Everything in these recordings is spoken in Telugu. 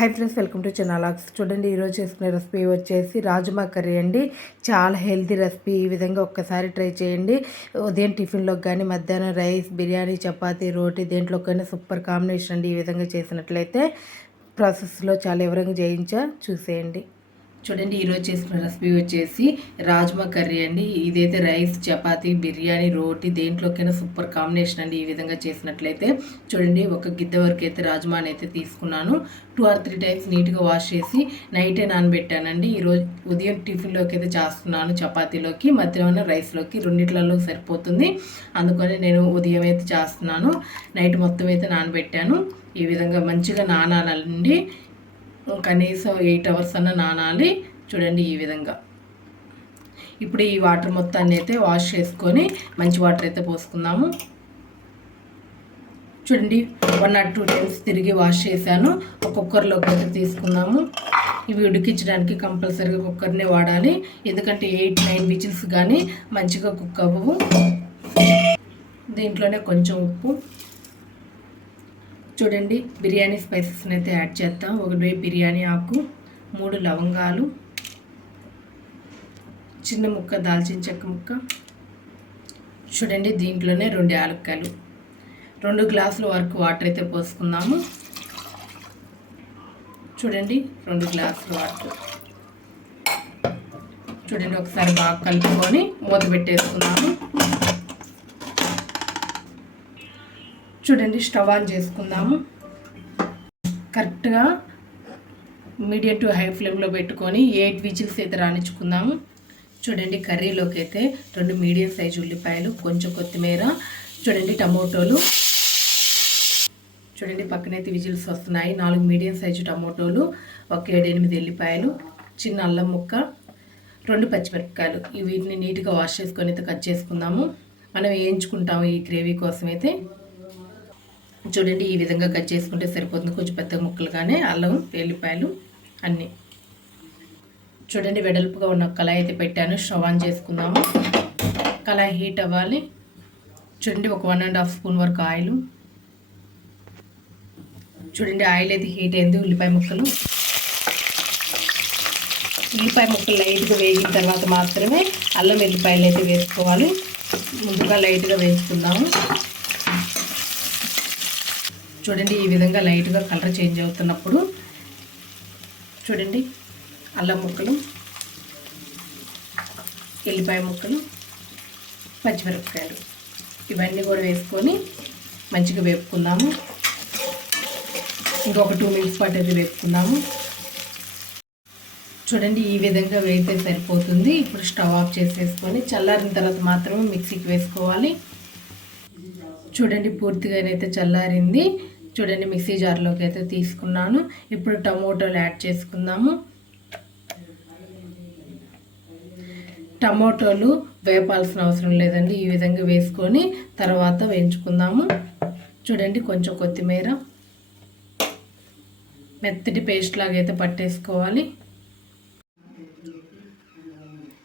హై ఫ్రెండ్స్ వెల్కమ్ టు చెనాలాక్స్ చూడండి ఈరోజు చేసుకునే రెసిపీ వచ్చేసి రాజ్మా కర్రీ అండి. చాలా హెల్తీ రెసిపీ ఈ విధంగా ఒక్కసారి ట్రై చేయండి. ఉదయం టిఫిన్లోకి కానీ మధ్యాహ్నం రైస్ బిర్యానీ చపాతీ రోటీ దేంట్లోకైనా సూపర్ కాంబినేషన్ అండి. ఈ విధంగా చేసినట్లయితే ప్రాసెస్లో చాలా వివరంగా చేయించా చూసేయండి. చూడండి ఈరోజు చేసిన రెసిపీ వచ్చేసి రాజ్మా కర్రీ అండి. ఇదైతే రైస్ చపాతీ బిర్యానీ రోటీ దేంట్లోకైనా సూపర్ కాంబినేషన్ అండి ఈ విధంగా చేసినట్లయితే. చూడండి ఒక గిద్ద వరకు అయితే రాజ్మాని అయితే తీసుకున్నాను. టూ ఆర్ త్రీ టైమ్స్ నీట్గా వాష్ చేసి నైటే నానబెట్టానండి. ఈరోజు ఉదయం టిఫిన్లోకి అయితే చేస్తున్నాను చపాతీలోకి మధ్యాహ్నం రైస్లోకి రెండిట్లలో సరిపోతుంది. అందుకని నేను ఉదయం అయితే చేస్తున్నాను. నైట్ మొత్తం అయితే నానబెట్టాను. ఈ విధంగా మంచిగా నానాలండి. కనీసం ఎయిట్ అవర్స్ అన్న నానాలి. చూడండి ఈ విధంగా. ఇప్పుడు ఈ వాటర్ మొత్తాన్ని అయితే వాష్ చేసుకొని మంచి వాటర్ అయితే పోసుకుందాము. చూడండి వన్ ఆర్ టూ టైమ్స్ తిరిగి వాష్ చేశాను. ఒక కుక్కర్లోకి అయితే తీసుకుందాము. ఇవి ఉడికించడానికి కంపల్సరీగా కుక్కర్నే వాడాలి. ఎందుకంటే ఎయిట్ నైన్ విజిల్స్ కానీ మంచిగా కుక్ అవ్వవు. దీంట్లోనే కొంచెం ఉప్పు. చూడండి బిర్యానీ స్పైసెస్ని అయితే యాడ్ చేద్దాం ఒకటి బిర్యానీ ఆకు మూడు లవంగాలు చిన్న ముక్క దాల్చిన చెక్క ముక్క. చూడండి దీంట్లోనే రెండు యాలక్కాయలు. రెండు గ్లాసుల వరకు వాటర్ అయితే పోసుకుందాము. చూడండి రెండు గ్లాసుల వాటర్. చూడండి ఒకసారి బాగా కలుపుకొని మూత పెట్టేసుకున్నాము చూడండి స్టవ్ ఆన్ చేసుకుందాము. కరెక్ట్గా మీడియం టు హై ఫ్లేమ్లో పెట్టుకొని ఎయిట్ విజిల్స్ అయితే రాణించుకుందాము చూడండి కర్రీలోకి అయితే రెండు మీడియం సైజు ఉల్లిపాయలు కొంచెం కొత్తిమీర చూడండి టమోటోలు. చూడండి పక్కనైతే విజిల్స్ వస్తున్నాయి. నాలుగు మీడియం సైజు టమోటోలు ఒక ఏడు ఎనిమిది ఎల్లిపాయలు చిన్న అల్లం ముక్క రెండు పచ్చిమిరపకాయలు. వీటిని నీట్గా వాష్ చేసుకొని అయితే కట్ చేసుకుందాము. మనం వేయించుకుంటాము ఈ గ్రేవీ కోసం అయితే చూడండి ఈ విధంగా కట్ చేసుకుంటే సరిపోతుంది. కొంచెం పెద్ద ముక్కలుగానే అల్లం వెల్లిపాయలు అన్నీ. చూడండి వెడల్పుగా ఉన్న కళాయి అయితే పెట్టాను. స్టవ్ ఆన్ చేసుకుందాము. కళాయి హీట్ అవ్వాలి. చూడండి ఒక వన్ అండ్ హాఫ్ స్పూన్ వరకు ఆయిల్. చూడండి ఆయిల్ అయితే హీట్ అయింది. ఉల్లిపాయ ముక్కలు. ఉల్లిపాయ ముక్కలు లైట్గా వేగిన తర్వాత మాత్రమే అల్లం వెల్లిపాయలు అయితే వేసుకోవాలి. ముందుగా లైట్గా వేసుకుందాము చూడండి ఈ విధంగా లైట్గా కలర్ చేంజ్ అవుతున్నప్పుడు చూడండి అల్లం ముక్కలు ఎల్లిపాయ ముక్కలు పచ్చిమిరపకాయలు. ఇవన్నీ కూడా వేసుకొని మంచిగా వేపుకుందాము. ఇంకొక టూ మినిట్స్ పాటు అయితే వేపుకుందాము. చూడండి ఈ విధంగా వేస్తే సరిపోతుంది. ఇప్పుడు స్టవ్ ఆఫ్ చేసేసుకొని చల్లారిన తర్వాత మాత్రమే మిక్సీకి వేసుకోవాలి. చూడండి పూర్తిగానైతే చల్లారింది. చూడండి మిక్సీ జార్లోకి అయితే తీసుకున్నాను. ఇప్పుడు టమోటోలు యాడ్ చేసుకుందాము. టమోటోలు వేపాల్సిన అవసరం లేదండి. ఈ విధంగా వేసుకొని తర్వాత వేయించుకుందాము. చూడండి కొంచెం కొత్తిమీర. మెత్తటి పేస్ట్ లాగైతే పట్టేసుకోవాలి.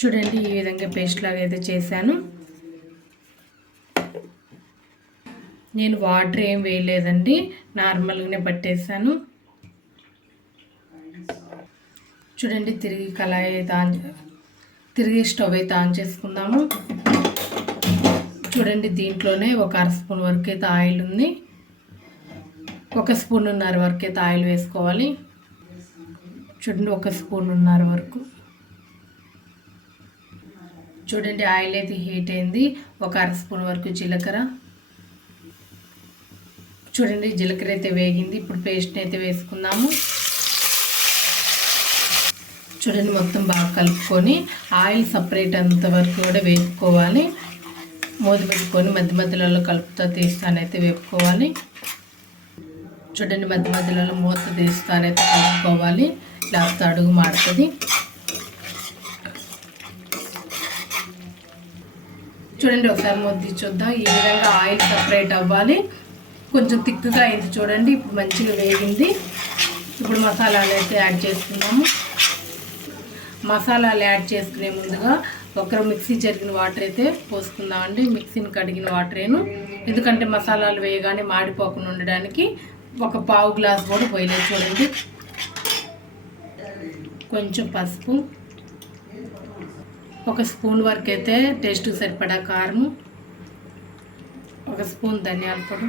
చూడండి ఈ విధంగా పేస్ట్ లాగైతే చేశాను. నేను వాటర్ ఏం వేయలేదండి. నార్మల్గానే పట్టేసాను. చూడండి తిరిగి కళాయి అయితే ఆన్ తిరిగి స్టవ్ అయితే ఆన్ చేసుకుందాము. చూడండి దీంట్లోనే ఒక అర స్పూన్ వరకు అయితే ఆయిల్ ఉంది. ఒక స్పూన్ ఉన్నర వరకు అయితే ఆయిల్ వేసుకోవాలి. చూడండి ఒక స్పూన్ ఉన్నర వరకు. చూడండి ఆయిల్ అయితే హీట్ అయింది. ఒక అర స్పూన్ వరకు జీలకర్ర. చూడండి జీలకర్ర అయితే వేగింది. ఇప్పుడు పేస్ట్ని అయితే వేసుకుందాము. చూడండి మొత్తం బాగా కలుపుకొని ఆయిల్ సపరేట్ అంత వరకు కూడా వేపుకోవాలి. మూత పెట్టుకొని మధ్య మధ్యలో కలుపుతా తీస్తానైతే వేపుకోవాలి. చూడండి మధ్య మధ్యలో మూత తీస్తానైతే కలుపుకోవాలి. లేకపోతే అడుగు మాడుతుంది చూడండి ఒకసారి మూత చూద్దాం. ఈ విధంగా ఆయిల్ సపరేట్ అవ్వాలి. కొంచెం తిక్కుగా అయింది చూడండి ఇప్పుడు మంచిగా వేగింది. ఇప్పుడు మసాలాలు అయితే యాడ్ చేసుకున్నాము మసాలాలు యాడ్ చేసుకునే ముందుగా ఒకరు మిక్సీ జరిగిన వాటర్ అయితే పోసుకుందామండి. మిక్సీని కడిగిన వాటరేను. ఎందుకంటే మసాలాలు వేయగానే మాడిపోకుండా ఉండడానికి ఒక పావు గ్లాస్ కూడా పోయలేదు చూడండి. కొంచెం పసుపు. ఒక స్పూన్ వరకు అయితే టేస్ట్ సరిపడా కారం ఒక స్పూన్ ధనియాల పొడి.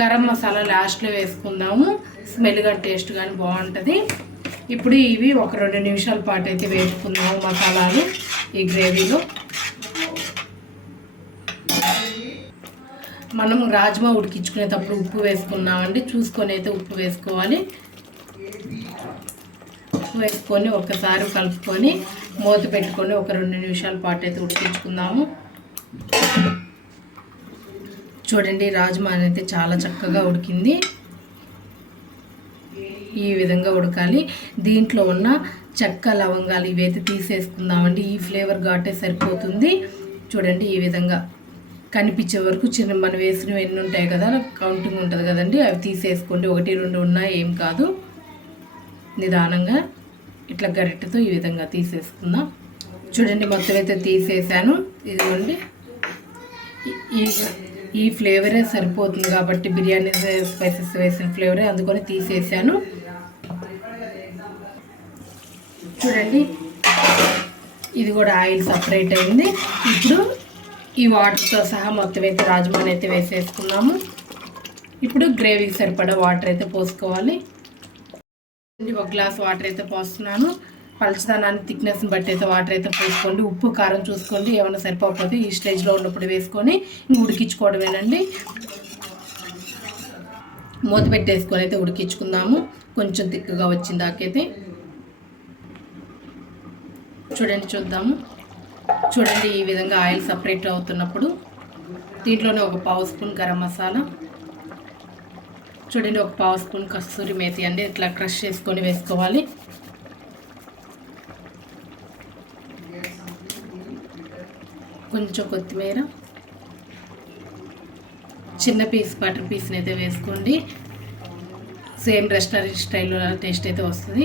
గరం మసాలా లాస్ట్లో వేసుకుందాము. స్మెల్ కానీ టేస్ట్ కానీ బాగుంటుంది. ఇప్పుడు ఇవి ఒక రెండు నిమిషాల పాటు అయితే వేసుకుందాము మసాలాలు ఈ గ్రేవీలో. మనం రాజ్మా ఉడికించుకునేటప్పుడు ఉప్పు వేసుకున్నామండి. చూసుకొని అయితే ఉప్పు వేసుకోవాలి. ఉప్పు వేసుకొని ఒక్కసారి కలుపుకొని మూత పెట్టుకొని ఒక రెండు నిమిషాల పాటు అయితే ఉడికించుకుందాము. చూడండి రాజ్మా అయితే చాలా చక్కగా ఉడికింది. ఈ విధంగా ఉడకాలి. దీంట్లో ఉన్న చెక్క లవంగాలు ఇవైతే తీసేసుకుందామండి. ఈ ఫ్లేవర్ ఘాటే సరిపోతుంది. చూడండి ఈ విధంగా కనిపించే వరకు చిన్న మనం వేసినవి ఎన్ని ఉంటాయి కదా కౌంటింగ్ ఉంటుంది కదండి. అవి తీసేసుకోండి. ఒకటి రెండు ఉన్నా ఏం కాదు. నిదానంగా ఇట్లా గరిటెతో ఈ విధంగా తీసేసుకుందాం. చూడండి మొత్తం అయితే తీసేసాను. ఇదిగోండి. ఈ ఈ ఫ్లేవరే సరిపోతుంది కాబట్టి బిర్యానీ స్పైసెస్ వేసిన ఫ్లేవరే అందుకొని తీసేసాను. చూడండి. ఇది కూడా ఆయిల్ సపరేట్ అయింది. ఇప్పుడు ఈ వాటర్తో సహా మొత్తం అయితే రాజమాని అయితే వేసేసుకున్నాము. ఇప్పుడు గ్రేవీకి సరిపడా వాటర్ అయితే పోసుకోవాలి. ఒక గ్లాస్ వాటర్ అయితే పోస్తున్నాను. పలచదనాన్ని థిక్నెస్ని బట్టి అయితే వాటర్ అయితే పోసుకోండి. ఉప్పు కారం చూసుకోండి. ఏమైనా సరిపోకపోతే ఈ స్టేజ్లో ఉన్నప్పుడు వేసుకొని ఉడికించుకోవడమేనండి. మూత పెట్టేసుకొని అయితే ఉడికించుకుందాము. కొంచెం తిక్కుగా వచ్చిన దాకైతే చూడండి చూద్దాము. చూడండి ఈ విధంగా ఆయిల్ సపరేట్ అవుతున్నప్పుడు దీంట్లోనే ఒక పావు స్పూన్ గరం మసాలా. చూడండి ఒక పావు స్పూన్ కస్తూరి మేతి అండి. ఇట్లా క్రష్ చేసుకొని వేసుకోవాలి. కొంచెం కొత్తిమీర. చిన్న పీస్ బటర్ పీస్ని అయితే వేసుకోండి. సేమ్ రెస్టారెంట్ స్టైల్లో టేస్ట్ అయితే వస్తుంది.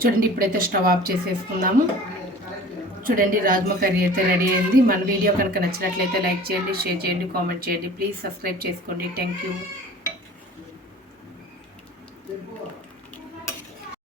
చూడండి ఇప్పుడైతే స్టవ్ ఆఫ్ చేసేసుకుందాము. చూడండి రాజ్మా కర్రీ అయితే రెడీ అయింది. మన వీడియో కనుక నచ్చినట్లయితే లైక్ చేయండి షేర్ చేయండి కామెంట్ చేయండి. ప్లీజ్ సబ్స్క్రైబ్ చేసుకోండి. Thank you.